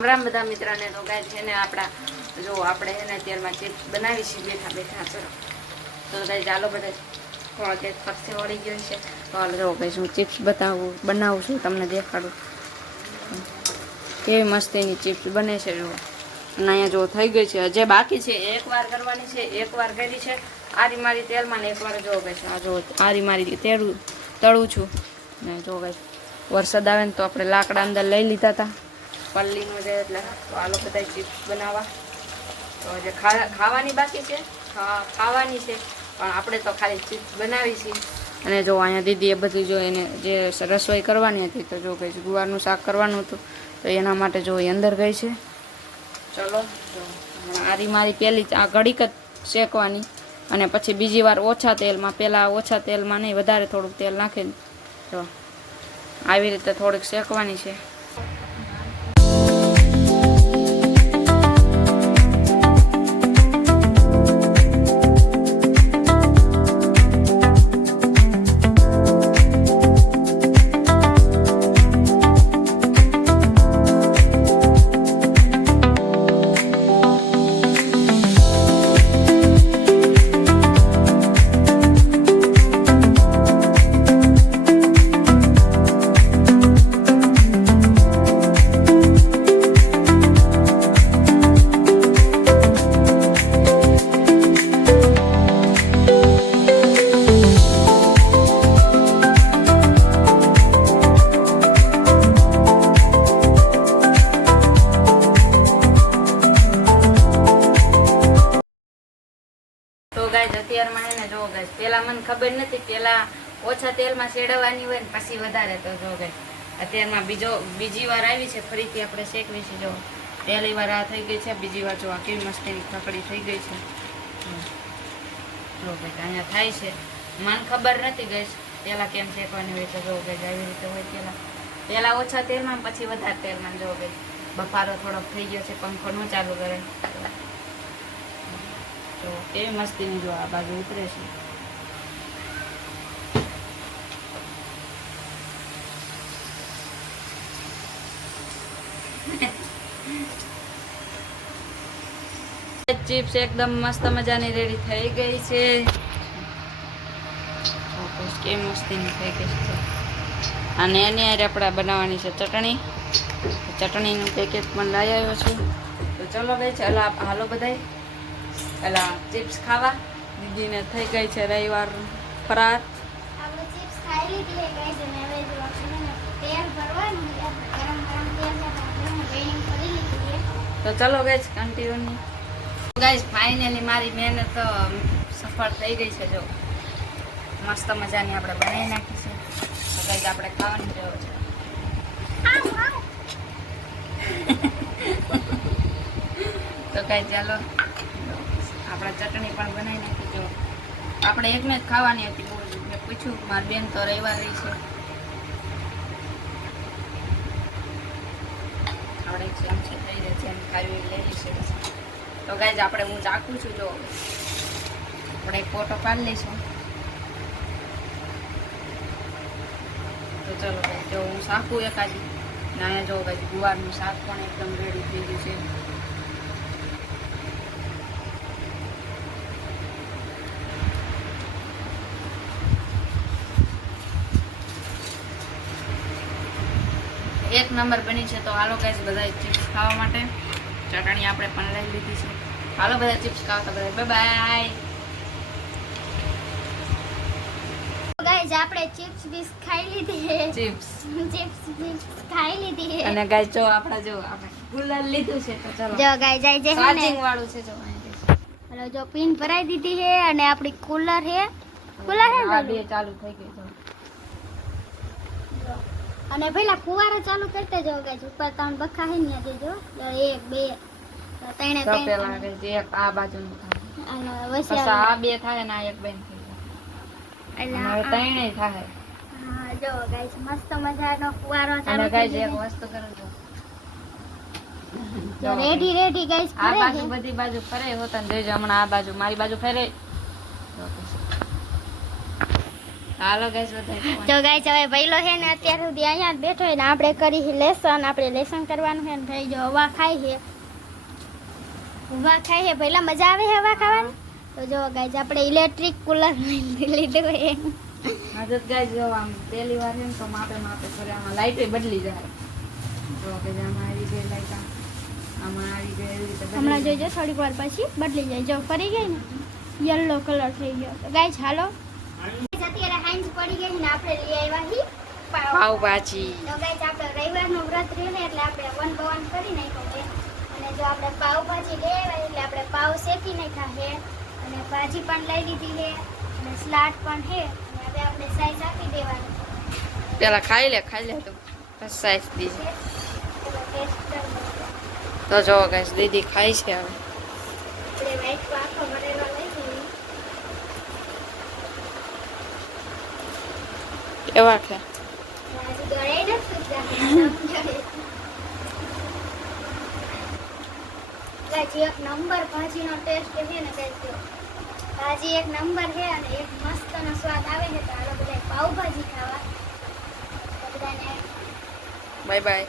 રામ બધા મિત્રોને તો ગાય છે ને આપણા જો આપણે છે ને અત્યારમાં ચિપ્સ બનાવી છીએ બેઠા બેઠા ચલો તો ગાય ચાલો બધા થોડા તે ફરસે વળી ગયો છે તો હાલ જો ગાય હું ચિપ્સ બનાવું છું તમને દેખાડું કેવી મસ્તીની ચિપ્સ બને છે જો અને અહીંયા જો થઈ ગઈ છે હજે બાકી છે એકવાર કરવાની છે એકવાર કરી છે આરી મારી તેલમાં ને એકવાર જો ગાય છે આ જો આરી મારી તળું છું ને જો ગાય વરસાદ આવે ને તો આપણે લાકડા અંદર લઈ લીધા હતા પલ્લીનું છે એટલે તો આ લોકો બધા ચિપ્સ બનાવવા તો જે ખાવાની બાકી છે ખાવાની છે પણ આપણે તો ખાલી ચિપ્સ બનાવી છીએ અને જો અહીંયા દીદી એ બધું જો એને જે રસોઈ કરવાની હતી તો જો ગઈ ગુવારનું શાક કરવાનું હતું તો એના માટે જો એ અંદર ગઈ છે ચલો જો આરી મારી પહેલી આ ઘડીક જ શેકવાની અને પછી બીજી વાર ઓછા તેલમાં પહેલાં ઓછા તેલમાં નહીં વધારે થોડુંક તેલ નાખીને તો આવી રીતે થોડીક શેકવાની છે અત્યારમાં એને જો ગાઈસ પેલા મને ખબર નથી પેલા ઓછા તેલમાં શેડવાની હોય ને પછી વધારે તો જો ગાઈસ અત્યારમાં બીજી વાર આવી છે ફરીથી આપણે શેકવી છે જો પહેલી વાર આ થઈ ગઈ છે બીજી વાર જો આ કેવી મસ્તીની ખકડી થઈ ગઈ છે જો ગાઈસ અહીંયા થાય છે મને ખબર નથી ગાઈસ પેલા કેમ શેકવાની હોય તો જો ગાઈસ આવી રીતે હોય પેલા ઓછા તેલમાં પછી વધારે તેલમાં જો ગાઈસ બફારો થોડોક થઈ ગયો છે પંખો ન ચાલુ કરે તો કેવી મસ્તીની જો આ બાજુ ઉતરે છે ચિપ્સ એકદમ મસ્ત મજાની રેડી થઈ ગઈ છે કેવી મસ્તીની થઈ ગઈ છે અને એની હારે આપણે બનાવવાની છે ચટણીનું પેકેટ પણ લઈ આવ્યો છું તો ચલો ગઈ છે હાલો બધાય પેલા ચિપ્સ ખાવા દીદીને થઈ ગઈ છે રવિવાર ફરાર તો ચલો ગઈ કન્ટિન્યુ ગાઈસ ફાઇનલી મારી મહેનત સફળ થઈ ગઈ છે જો મસ્ત મજાની આપણે બનાવી નાખી છે તો ગાઈસ આપણે ખાવાની જરૂર છે તો ગાઈસ ચાલો આપણે ચટણી પણ બનાવી નાખી જો આપણે એકને જ ખાવાની હતી મેં પૂછ્યું મારી બેન તો રવિવાર રહી છે આપણે જેમ છે થઈ રહે છે એમ ખાવી લઈ લઈશું તો ગાઈઝ આપણે હું ચાખું છું જો આપણે એક ફોટો પાડી લઈશું તો ચલો ભાઈ જો હું શાકું એકાદી ને અહીંયા જો ભાઈ ગુવારનું શાક પણ એકદમ રેડી થઈ ગયું છે એક નંબર બની છે તો હાલો ગાઈસ બધા ચિપ્સ ખાવા માટે ચટણી આપણે પણ લઈ લીધી છે હાલો બધા ચિપ્સ ખાવા બધા બાય બાય ગાઈસ આપણે ચિપ્સ બીસ ખાઈ લીધી ચિપ્સ ખાઈ લીધી અને ગાઈસ જો આપણે કુલર લીધું છે તો ચલો જો ગાઈસ જાય છે ચાર્જિંગ વાળું છે જો હાલો જો પિન ભરાઈ દીધી છે અને આપણી કુલર હે આ બે ચાલુ થઈ ગઈ છે અને પહેલા ફુવારા ચાલુ કરતા જાવ ગાઈસ ઉપર ત્રણ બખા હે ને દેજો 1 2 ત્રણે પેલા એક આ બાજુનું થાય અને પછી આ બે થાય ને આ એક બેન થઈ જાય એટલે ત્રણે થાય હા જો ગાઈસ મસ્ત મજાનો ફુવારો ચાલુ અને ગાઈસ એક વસ્તુ કરું જો રેડી ગાઈસ આ બાજુ બધી બાજુ ફરે હોતા ને જોજો હમણાં આ બાજુ મારી બાજુ ફરે હાલો ગાઈસ બધા તો ગાઈસ હવે ભઈલો છે ને અત્યાર સુધી અહીંયા જ બેઠો છે ને આપણે કરી લેસન. આપણે લેસન કરવાનું છે ને ભાઈ જો હવા ખાય છે. હવા ખાય છે પહેલા મજા આવે છે હવા ખાવાની. તો જો ગાઈસ આપણે ઇલેક્ટ્રિક કુલર લીધું છે. આદત ગાઈસ જો આમ પહેલી વાર છે ને તો માપે કરે આમાં લાઈટ બદલી જાય. જો કે આમાં આવી ગઈ લાઈટ આમાં આવી ગઈ એવી રીતે હમણાં જોઈજો થોડીક વાર પછી બદલી જાય. જો ફરી ગઈ ને યલો કલર થઈ ગયો. તો ગાઈસ હાલો અત્યારે હાંજ પડી ગઈ ને આપણે લઈ આવ્યા હી પાવભાજી. તો ગાઈસ આપણે રવિવારનું વ્રત રહ્યું ને એટલે આપણે વન ભવન કરી નાખ્યું છે. અને જો આપણે પાવભાજી લઈ આવ્યા એટલે આપણે પાવ શેકી નાખ્યા છે અને ભાજી પણ લઈ લીધી છે અને સલાડ પણ છે. અને હવે આપણે સાઈઝ આપી દેવાની પેલા ખાઈ લે તો સાઈઝ દીધી. તો જો ગાઈસ દીદી ખાઈ છે હવે. આપણે વ્હાઈટ આખો ભરેલો લઈ જઈએ. એવા છે આજે ગળાઈ નથી ગાજી એક નંબર ભાજીનો ટેસ્ટ છે ને ગાજી. ભાજી એક નંબર છે અને એક મસ્તનો સ્વાદ આવે છે. તો હાલો બધા પાવભાજી ખાવા. બધાને બાય બાય.